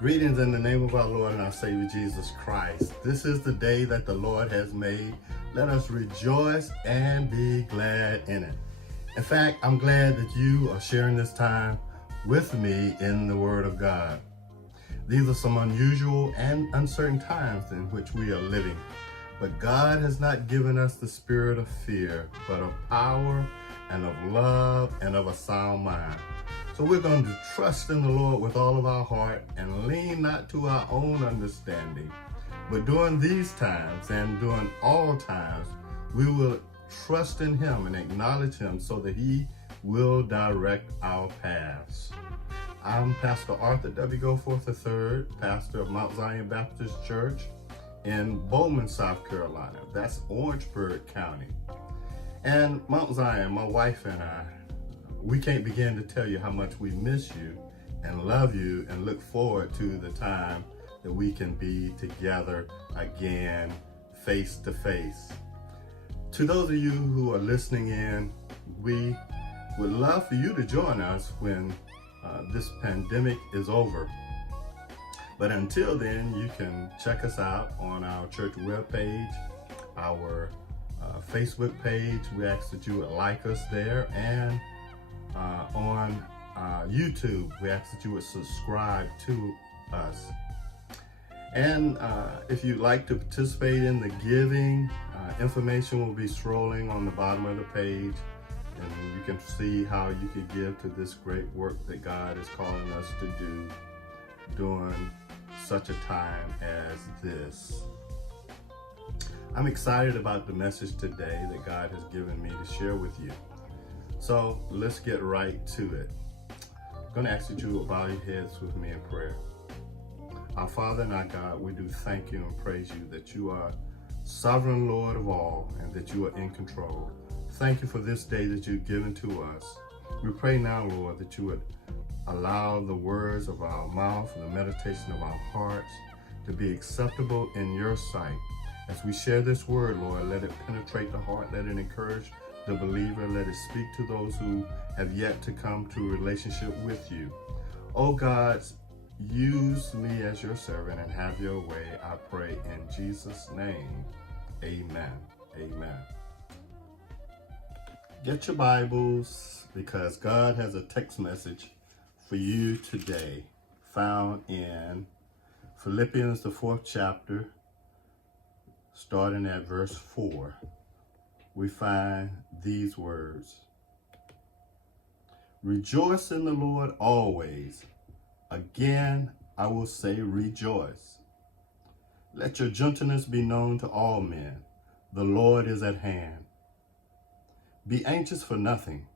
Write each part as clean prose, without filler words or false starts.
Greetings in the name of our Lord and our Savior Jesus Christ. This is the day that the Lord has made. Let us rejoice and be glad in it. In fact, I'm glad that you are sharing this time with me in the Word of God. These are some unusual and uncertain times in which we are living. But God has not given us the spirit of fear, but of power and of love and of a sound mind. So we're going to trust in the Lord with all of our heart and lean not to our own understanding. But during these times and during all times, we will trust in Him and acknowledge Him so that He will direct our paths. I'm Pastor Arthur W. Goforth III, pastor of Mount Zion Baptist Church in Bowman, South Carolina. That's Orangeburg County. And Mount Zion, my wife and I, we can't begin to tell you how much we miss you and love you and look forward to the time that we can be together again, face to face. To those of you who are listening in, we would love for you to join us when this pandemic is over. But until then, you can check us out on our church webpage, our Facebook page. We ask that you would like us there, and on YouTube, we ask that you would subscribe to us. And if you'd like to participate in the giving, information will be scrolling on the bottom of the page, and you can see how you can give to this great work that God is calling us to do during such a time as this. I'm excited about the message today that God has given me to share with you. So let's get right to it. I'm going to ask you to bow your heads with me in prayer. Our Father and our God, we do thank you and praise you that you are sovereign Lord of all and that you are in control. Thank you for this day that you've given to us. We pray now, Lord, that you would allow the words of our mouth and the meditation of our hearts to be acceptable in your sight. As we share this word, Lord, let it penetrate the heart, let it encourage the believer, let it speak to those who have yet to come to a relationship with you. Oh God, use me as your servant and have your way, I pray in Jesus' name. Amen. Amen. Get your Bibles, because God has a text message for you today, found in Philippians, the 4th chapter, starting at verse 4. We find these words: Rejoice in the Lord always. Again, I will say rejoice. Let your gentleness be known to all men. The Lord is at hand. Be anxious for nothing,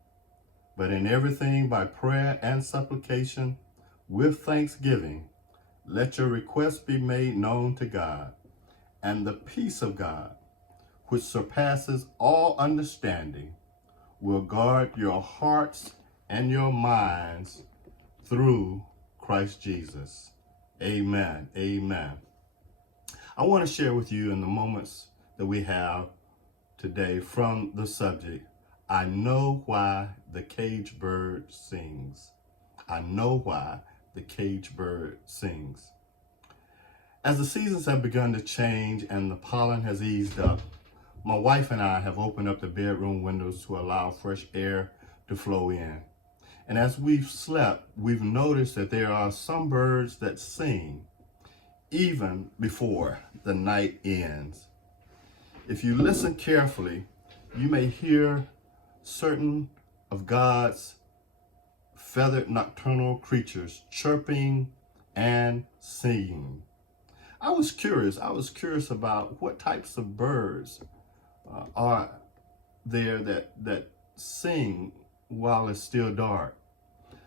but in everything by prayer and supplication with thanksgiving, let your requests be made known to God, and the peace of God, which surpasses all understanding, will guard your hearts and your minds through Christ Jesus. Amen. Amen. I want to share with you in the moments that we have today from the subject, I know why the cage bird sings. I know why the cage bird sings. As the seasons have begun to change and the pollen has eased up, my wife and I have opened up the bedroom windows to allow fresh air to flow in. And as we've slept, we've noticed that there are some birds that sing even before the night ends. If you listen carefully, you may hear certain of God's feathered nocturnal creatures chirping and singing. I was curious about what types of birds are there that sing while it's still dark.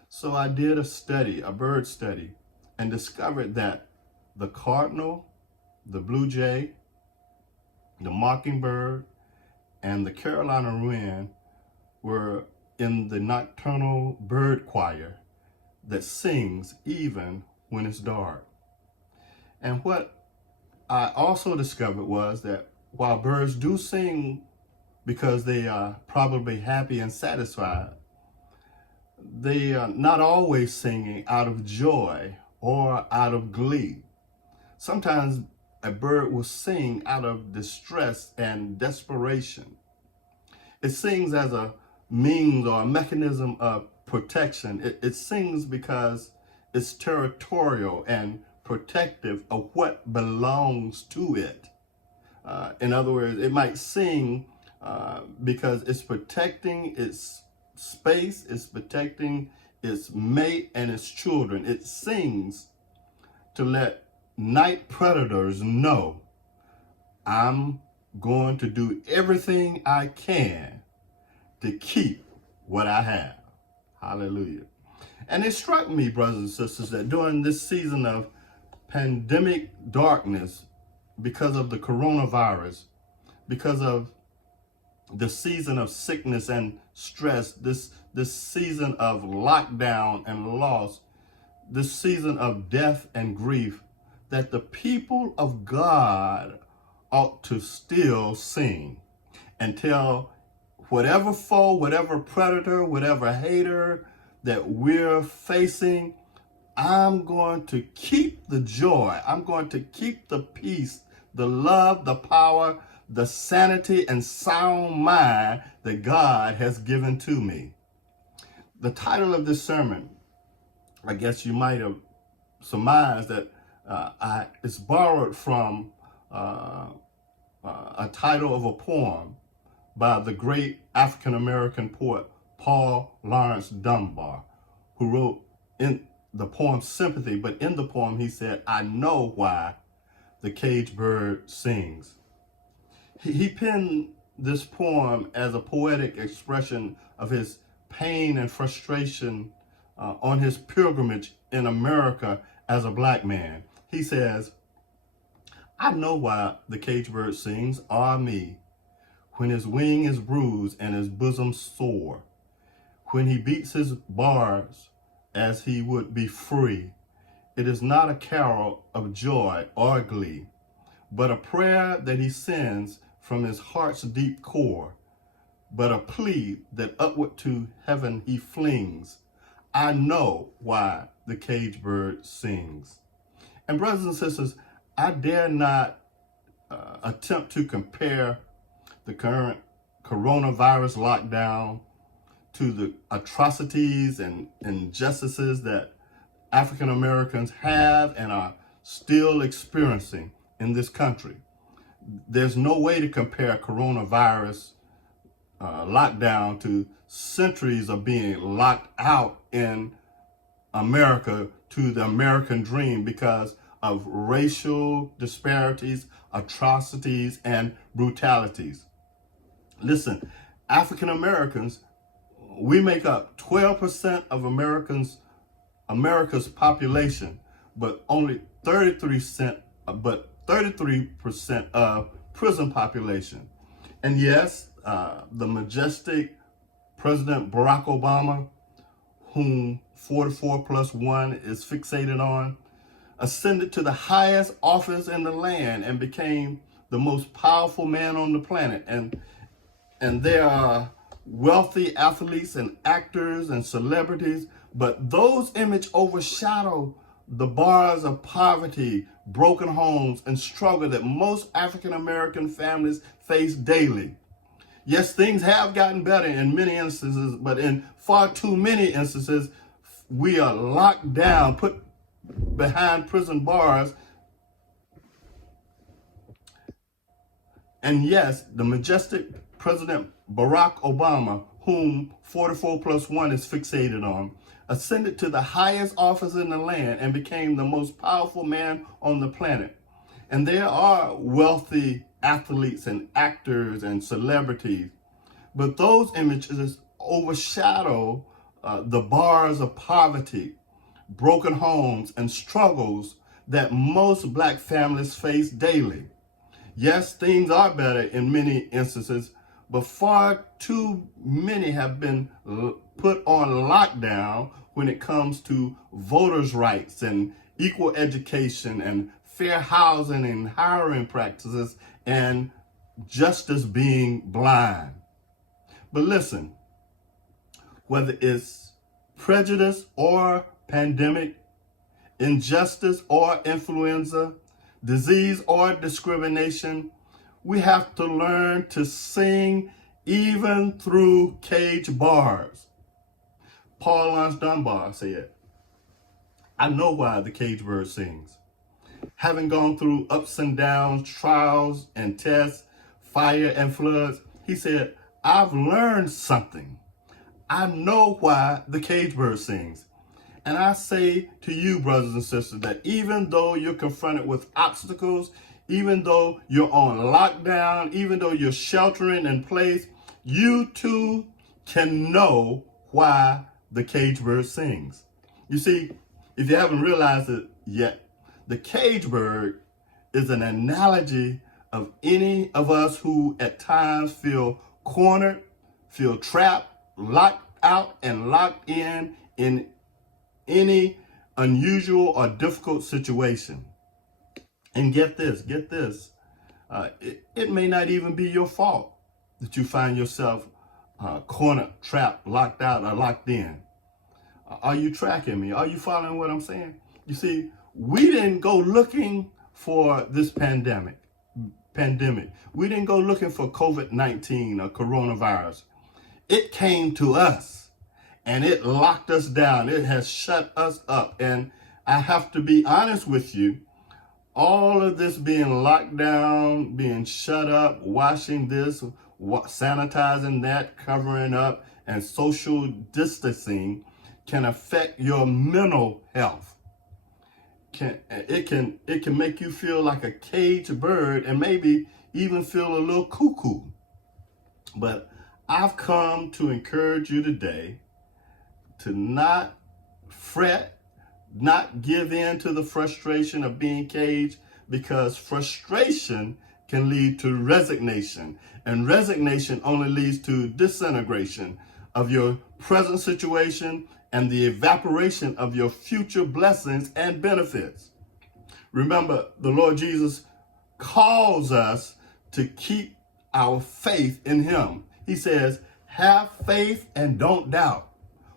So I did a bird study, and discovered that the cardinal, the blue jay, the mockingbird, and the Carolina wren were in the nocturnal bird choir that sings even when it's dark. And what I also discovered was that while birds do sing because they are probably happy and satisfied, they are not always singing out of joy or out of glee. Sometimes a bird will sing out of distress and desperation. It sings as a means or a mechanism of protection. It sings because it's territorial and protective of what belongs to it. In other words, it might sing because it's protecting its space, it's protecting its mate and its children. It sings to let night predators know, I'm going to do everything I can to keep what I have. Hallelujah. And it struck me, brothers and sisters, that during this season of pandemic darkness, because of the coronavirus, because of the season of sickness and stress, this season of lockdown and loss, this season of death and grief, that the people of God ought to still sing and tell whatever foe, whatever predator, whatever hater that we're facing, I'm going to keep the joy. I'm going to keep the peace, the love, the power, the sanity and sound mind that God has given to me. The title of this sermon, I guess you might have surmised that it's borrowed from a title of a poem by the great African-American poet Paul Laurence Dunbar, who wrote in the poem Sympathy, but in the poem he said, I know why the caged bird sings. He penned this poem as a poetic expression of his pain and frustration on his pilgrimage in America as a black man. He says, I know why the caged bird sings, ah me, when his wing is bruised and his bosom sore, when he beats his bars as he would be free. It is not a carol of joy or glee, but a prayer that he sends from his heart's deep core, but a plea that upward to heaven he flings. I know why the caged bird sings. And brothers and sisters, I dare not attempt to compare the current coronavirus lockdown to the atrocities and injustices that African Americans have and are still experiencing in this country. There's no way to compare coronavirus lockdown to centuries of being locked out in America to the American dream because of racial disparities, atrocities, and brutalities. Listen, African Americans, we make up 12% of America's population, but only 33% of prison population. And yes, the majestic President Barack Obama, whom 44 plus 1 is fixated on, ascended to the highest office in the land and became the most powerful man on the planet. And there are wealthy athletes and actors and celebrities, but those images overshadow the bars of poverty, broken homes, and struggle that most African American families face daily. Yes, things have gotten better in many instances, but in far too many instances, we are locked down, put behind prison bars. And yes, the majestic President Barack Obama, whom 44 plus 1 is fixated on, ascended to the highest office in the land and became the most powerful man on the planet. And there are wealthy athletes and actors and celebrities, but those images overshadow the bars of poverty, broken homes, and struggles that most black families face daily. Yes, things are better in many instances, but far too many have been put on lockdown when it comes to voters' rights and equal education and fair housing and hiring practices and justice being blind. But listen, whether it's prejudice or pandemic, injustice or influenza, disease or discrimination, we have to learn to sing even through cage bars. Paul Laurence Dunbar said, I know why the cage bird sings. Having gone through ups and downs, trials and tests, fire and floods, he said, I've learned something. I know why the cage bird sings. And I say to you, brothers and sisters, that even though you're confronted with obstacles, even though you're on lockdown, even though you're sheltering in place, you too can know why the cage bird sings. You see, if you haven't realized it yet, the cage bird is an analogy of any of us who at times feel cornered, feel trapped, locked out, and locked in any unusual or difficult situation. And get this, it may not even be your fault that you find yourself cornered, trapped, locked out, or locked in. Are you tracking me? Are you following what I'm saying? You see, we didn't go looking for this pandemic. We didn't go looking for COVID-19 or coronavirus. It came to us and it locked us down. It has shut us up. And I have to be honest with you, all of this being locked down, being shut up, washing this, sanitizing that, covering up, and social distancing can affect your mental health. It can make you feel like a caged bird and maybe even feel a little cuckoo. But I've come to encourage you today to not fret, not give in to the frustration of being caged, because frustration can lead to resignation, and resignation only leads to disintegration of your present situation and the evaporation of your future blessings and benefits. Remember, the Lord Jesus calls us to keep our faith in him. He says, have faith and don't doubt.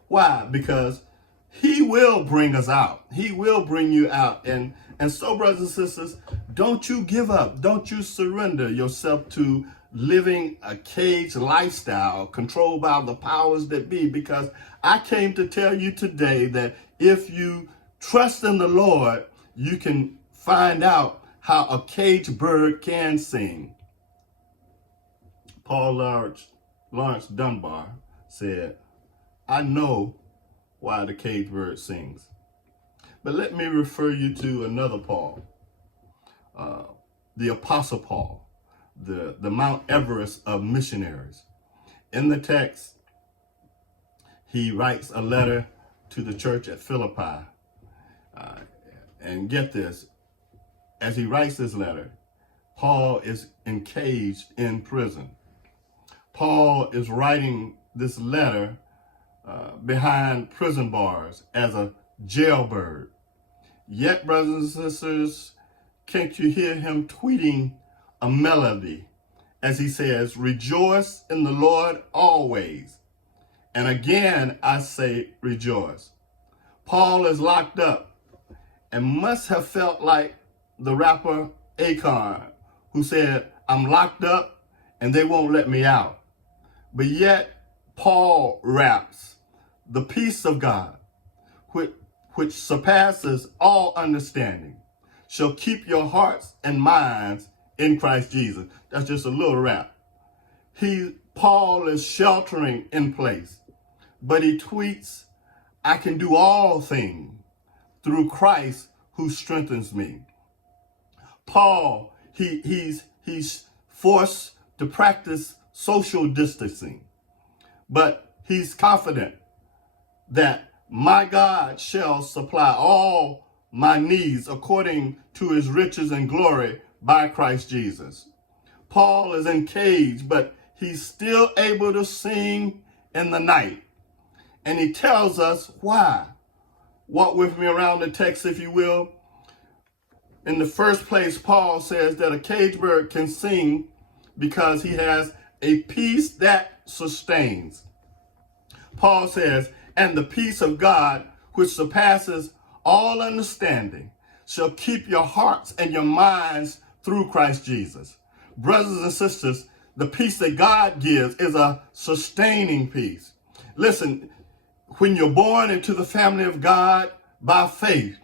Why? Because he will bring us out. He will bring you out. And so, brothers and sisters, don't you give up. Don't you surrender yourself to living a caged lifestyle controlled by the powers that be, because I came to tell you today that if you trust in the Lord, you can find out how a caged bird can sing. Paul Laurence Dunbar said, I know why the caged bird sings. But let me refer you to another Paul, the Apostle Paul, the Mount Everest of missionaries. In the text, he writes a letter to the church at Philippi. And get this, as he writes this letter, Paul is encaged in prison. Paul is writing this letter behind prison bars as a jailbird. Yet, brothers and sisters, can't you hear him tweeting a melody as he says, rejoice in the Lord always. And again, I say rejoice. Paul is locked up and must have felt like the rapper Akon, who said, I'm locked up and they won't let me out. But yet, Paul raps, the peace of God, which surpasses all understanding, shall keep your hearts and minds in Christ Jesus. That's just a little rap. Paul is sheltering in place, but he tweets, I can do all things through Christ who strengthens me. Paul, he's forced to practice social distancing, but he's confident that my God shall supply all my needs according to his riches and glory by Christ Jesus. Paul is encaged, but he's still able to sing in the night. And he tells us why. Walk with me around the text, if you will. In the first place, Paul says that a caged bird can sing because he has a peace that sustains. Paul says, and the peace of God, which surpasses all understanding shall keep your hearts and your minds through Christ Jesus. Brothers and sisters, the peace that God gives is a sustaining peace. Listen, when you're born into the family of God by faith,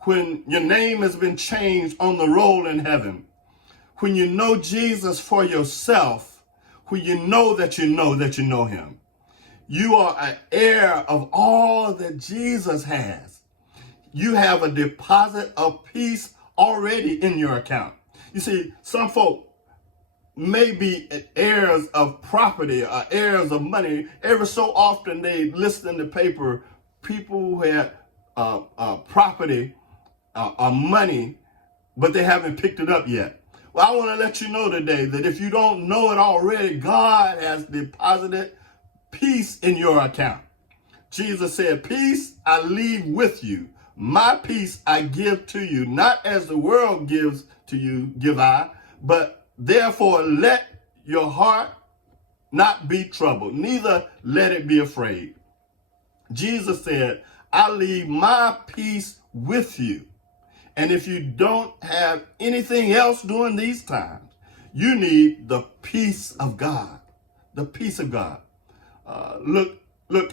when your name has been changed on the roll in heaven, when you know Jesus for yourself, when you know that you know him, you are an heir of all that Jesus has. You have a deposit of peace already in your account. You see, some folk may be heirs of property or heirs of money. Every so often they list in the paper people who had property or money, but they haven't picked it up yet. Well, I want to let you know today that if you don't know it already, God has deposited peace in your account. Jesus said, peace I leave with you. My peace I give to you. Not as the world gives to you, give I. But therefore let your heart not be troubled, neither let it be afraid. Jesus said, I leave my peace with you. And if you don't have anything else during these times, you need the peace of God. The peace of God. Look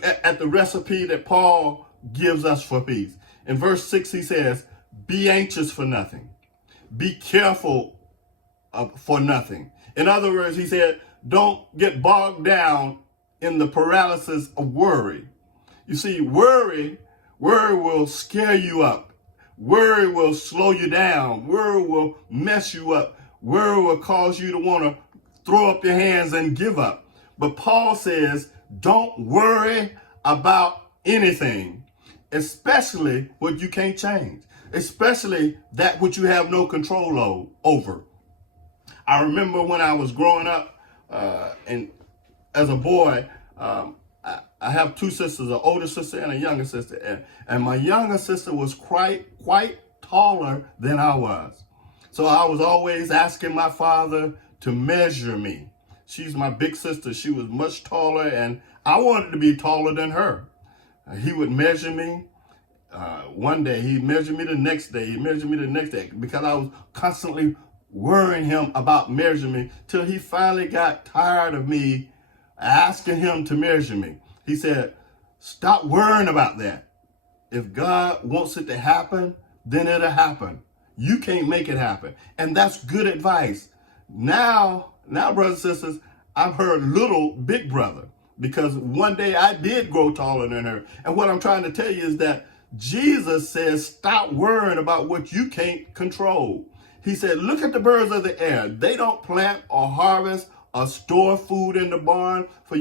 at the recipe that Paul gives us for peace. In verse 6, he says, be anxious for nothing. Be careful for nothing. In other words, he said, don't get bogged down in the paralysis of worry. You see, worry will scare you up. Worry will slow you down. Worry will mess you up. Worry will cause you to want to throw up your hands and give up. But Paul says, don't worry about anything, especially what you can't change, especially that which you have no control over. I remember when I was growing up and as a boy, I have two sisters, an older sister and a younger sister. And my younger sister was quite taller than I was. So I was always asking my father to measure me. She's my big sister. She was much taller, and I wanted to be taller than her. He would measure me. One day, he'd measure me the next day. He'd measure me the next day because I was constantly worrying him about measuring me till he finally got tired of me asking him to measure me. He said, stop worrying about that. If God wants it to happen, then it'll happen. You can't make it happen. And that's good advice. Now, brothers and sisters, I'm her little big brother because one day I did grow taller than her. And what I'm trying to tell you is that Jesus says, stop worrying about what you can't control. He said, look at the birds of the air. They don't plant or harvest or store food in the barn but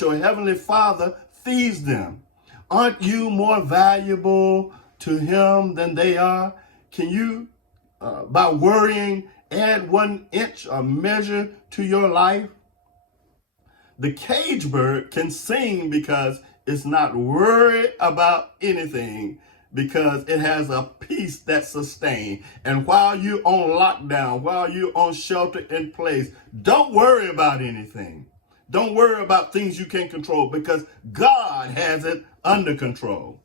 your heavenly Father feeds them. Aren't you more valuable to him than they are? Can you, by worrying, add 1 inch or measure to your life? The cage bird can sing because it's not worried about anything, because it has a peace that sustains. And while you're on lockdown, while you're on shelter in place, don't worry about anything. Don't worry about things you can't control, because God has it under control.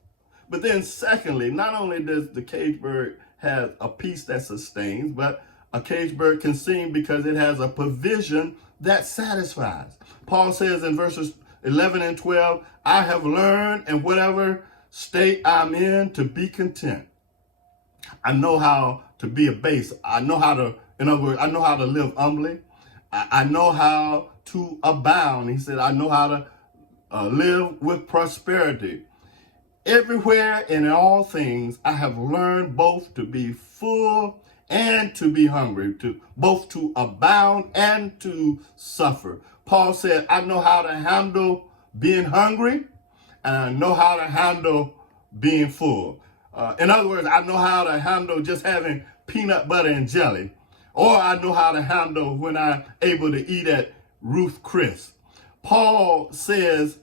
But then secondly, not only does the cage bird have a peace that sustains, but a cage bird can sing because it has a provision that satisfies. Paul says in verses 11 and 12, I have learned in whatever state I'm in to be content. I know how to be a base. I know how to, in other words, I know how to live humbly. I know how to abound. He said, I know how to live with prosperity. Everywhere and in all things, I have learned both to be full and to be hungry, both to abound and to suffer. Paul said, I know how to handle being hungry, and I know how to handle being full. In other words, I know how to handle just having peanut butter and jelly, or I know how to handle when I'm able to eat at Ruth Chris. Paul says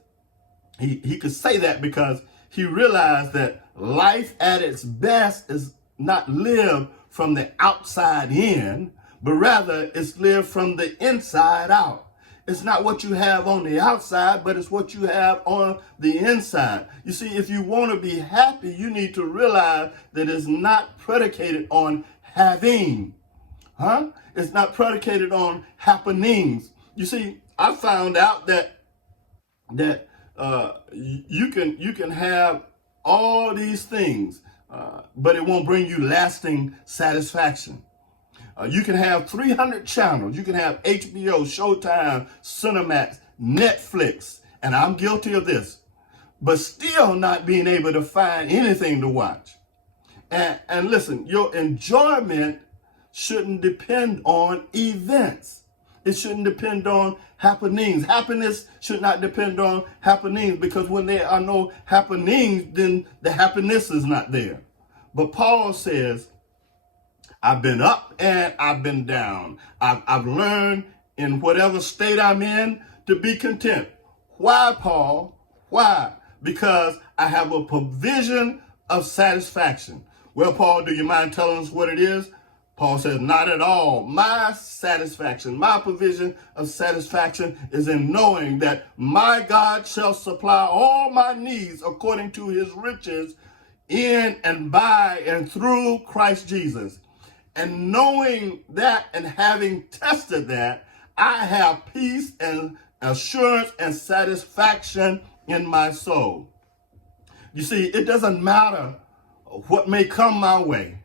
he could say that because he realized that life at its best is not lived from the outside in, but rather it's lived from the inside out. It's not what you have on the outside, but it's what you have on the inside. You see, if you want to be happy, you need to realize that it's not predicated on having. It's not predicated on happenings. You see, I found out that you can have all these things, but it won't bring you lasting satisfaction. You can have 300 channels. You can have HBO, Showtime, Cinemax, Netflix, and I'm guilty of this, but still not being able to find anything to watch. And listen, your enjoyment shouldn't depend on events. It shouldn't depend on happenings. Happiness should not depend on happenings, because when there are no happenings, then the happiness is not there. But Paul says, I've been up and I've been down. I've learned in whatever state I'm in to be content. Why, Paul? Why? Because I have a provision of satisfaction. Well, Paul, do you mind telling us what it is? Paul says, not at all. My satisfaction, my provision of satisfaction is in knowing that my God shall supply all my needs according to his riches in and by and through Christ Jesus. And knowing that and having tested that, I have peace and assurance and satisfaction in my soul. You see, it doesn't matter what may come my way.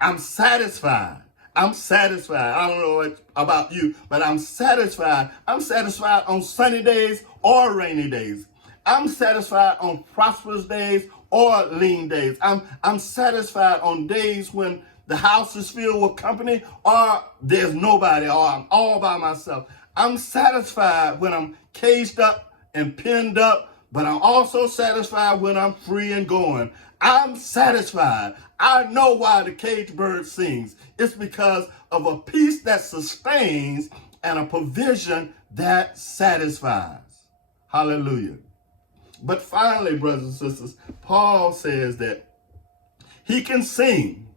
I'm satisfied. I'm satisfied. I don't know about you, but I'm satisfied. I'm satisfied on sunny days or rainy days. I'm satisfied on prosperous days or lean days. I'm satisfied on days when the house is filled with company or there's nobody or I'm all by myself. I'm satisfied when I'm caged up and pinned up, but I'm also satisfied when I'm free and going. I'm satisfied. I know why the caged bird sings. It's because of a peace that sustains and a provision that satisfies. Hallelujah. But finally, brothers and sisters, Paul says that he can sing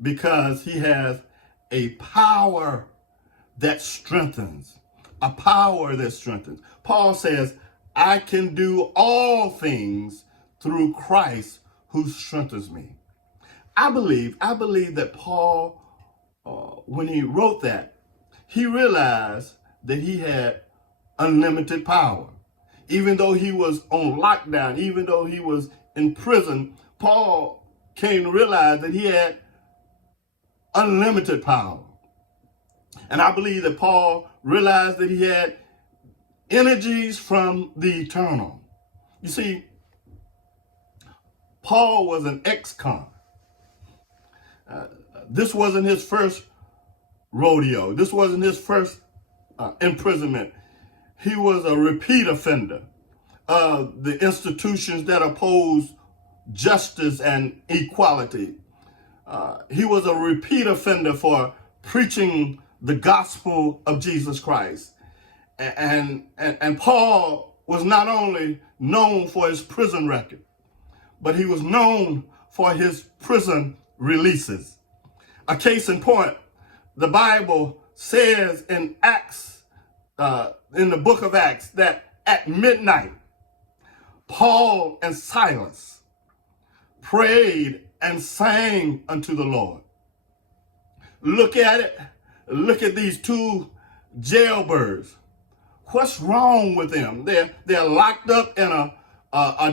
because he has a power that strengthens. A power that strengthens. Paul says, I can do all things through Christ who strengthens me. I believe that Paul, when he wrote that, he realized that he had unlimited power. Even though he was on lockdown, even though he was in prison, Paul came to realize that he had unlimited power. And I believe that Paul realized that he had energies from the eternal. You see, Paul was an ex-con. This wasn't his first rodeo. This wasn't his first imprisonment. He was a repeat offender of the institutions that oppose justice and equality. He was a repeat offender for preaching the gospel of Jesus Christ. And Paul was not only known for his prison record, but he was known for his prison releases. A case in point, the Bible says in Acts, in the book of Acts, that at midnight, Paul and Silas prayed and sang unto the Lord. Look at it. Look at these two jailbirds. What's wrong with them? They're locked up in a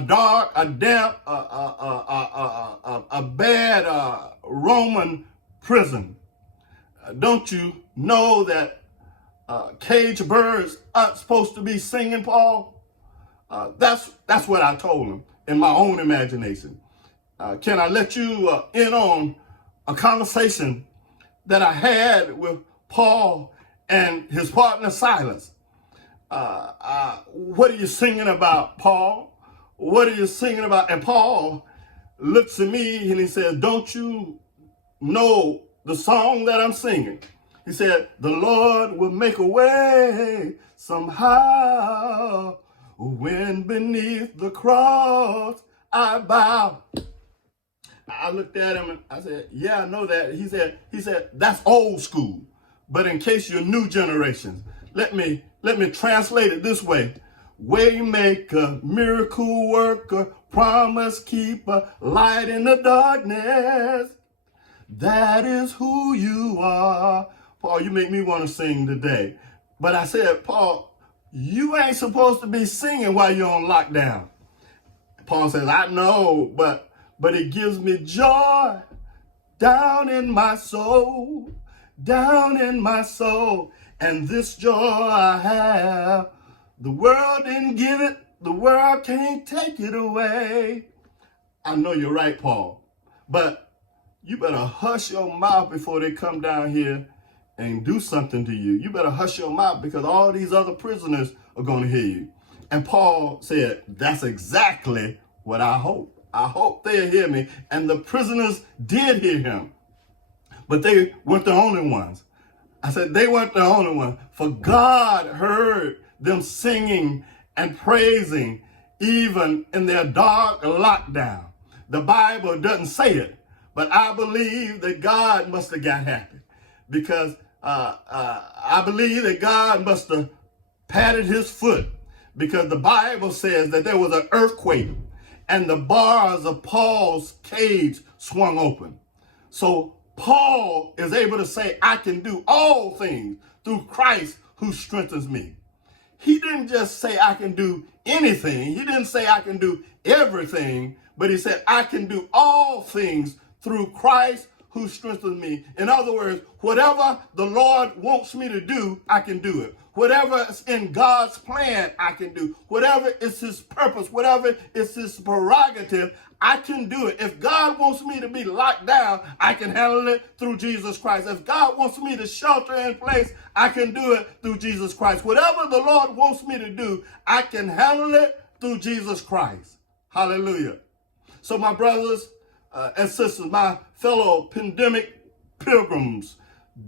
dark, a damp, a bad Roman prison. Don't you know that caged birds aren't supposed to be singing, Paul? That's what I told him in my own imagination. Can I let you in on a conversation that I had with Paul and his partner Silas? What are you singing about, Paul? What are you singing about? And Paul looks at me and he says, don't you know the song that I'm singing? He said, the Lord will make a way somehow when beneath the cross I bow. I looked at him and I said, yeah, I know that. He said, that's old school. But in case you're new generations, Let me translate it this way. Waymaker, miracle worker, promise keeper, light in the darkness. That is who you are. Paul, you make me want to sing today. But I said, Paul, you ain't supposed to be singing while you're on lockdown. Paul says, I know, but it gives me joy down in my soul, down in my soul. And this joy I have, the world didn't give it, the world can't take it away. I know you're right, Paul, but you better hush your mouth before they come down here and do something to you. You better hush your mouth because all these other prisoners are going to hear you. And Paul said, that's exactly what I hope. I hope they'll hear me. And the prisoners did hear him, but they weren't the only ones. I said, they weren't the only ones, for God heard them singing and praising even in their dark lockdown. The Bible doesn't say it, but I believe that God must have got happy because I believe that God must have patted his foot because the Bible says that there was an earthquake and the bars of Paul's cage swung open. So Paul is able to say, I can do all things through Christ who strengthens me. He didn't just say I can do anything. He didn't say I can do everything, but he said I can do all things through Christ who strengthens me. In other words, whatever the Lord wants me to do, I can do it. Whatever is in God's plan, I can do. Whatever is his purpose, whatever is his prerogative, I can do it. If God wants me to be locked down, I can handle it through Jesus Christ. If God wants me to shelter in place, I can do it through Jesus Christ. Whatever the Lord wants me to do, I can handle it through Jesus Christ. Hallelujah. So my brothers and sisters, my fellow pandemic pilgrims,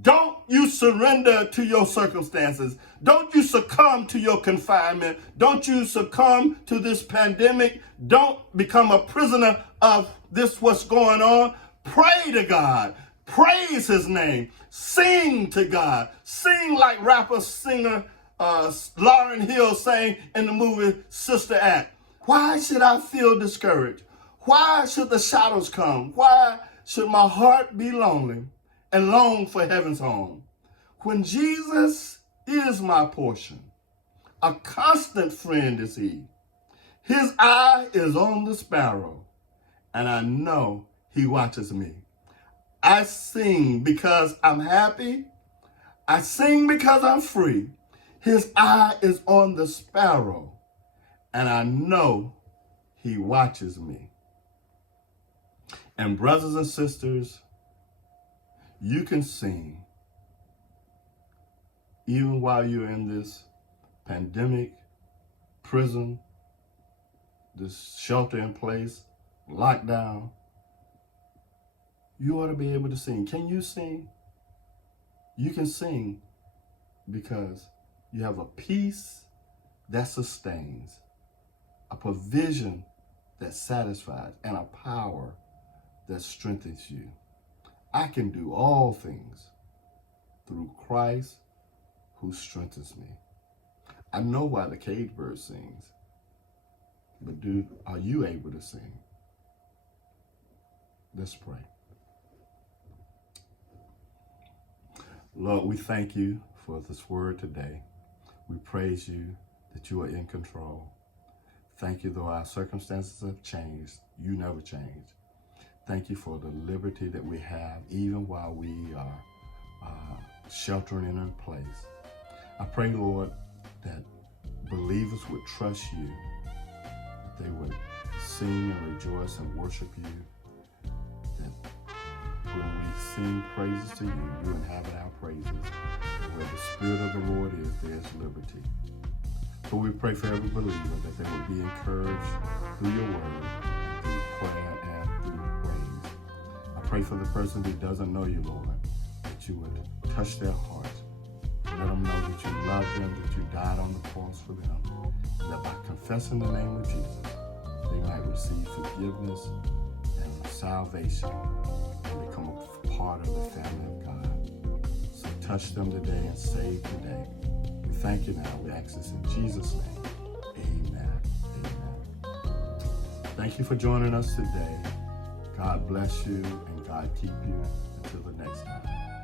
don't you surrender to your circumstances. Don't you succumb to your confinement. Don't you succumb to this pandemic. Don't become a prisoner of this what's going on. Pray to God. Praise his name. Sing to God. Sing like rapper singer Lauryn Hill sang in the movie Sister Act. Why should I feel discouraged? Why should the shadows come? Why should my heart be lonely and long for heaven's home? When Jesus is my portion, a constant friend is he. His eye is on the sparrow, and I know he watches me. I sing because I'm happy. I sing because I'm free. His eye is on the sparrow, and I know he watches me. And brothers and sisters, you can sing even while you're in this pandemic, prison, this shelter in place, lockdown. You ought to be able to sing. Can you sing? You can sing because you have a peace that sustains, a provision that satisfies, and a power that strengthens you. I can do all things through Christ who strengthens me. I know why the cage bird sings, but are you able to sing? Let's pray. Lord, we thank you for this word today. We praise you that you are in control. Thank you, though our circumstances have changed, you never change. Thank you for the liberty that we have, even while we are sheltering in place. I pray, Lord, that believers would trust you, that they would sing and rejoice and worship you, that when we sing praises to you, you inhabit our praises. Where the Spirit of the Lord is, there is liberty. So we pray for every believer that they would be encouraged through your word, through prayer, and through praise. I pray for the person who doesn't know you, Lord, that you would touch their hearts. Let them know that you love them, that you died on the cross for them, and that by confessing the name of Jesus, they might receive forgiveness and salvation and become a part of the family of God. So touch them today and save today. We thank you now. We ask this in Jesus' name. Amen. Amen. Thank you for joining us today. God bless you and God keep you until the next time.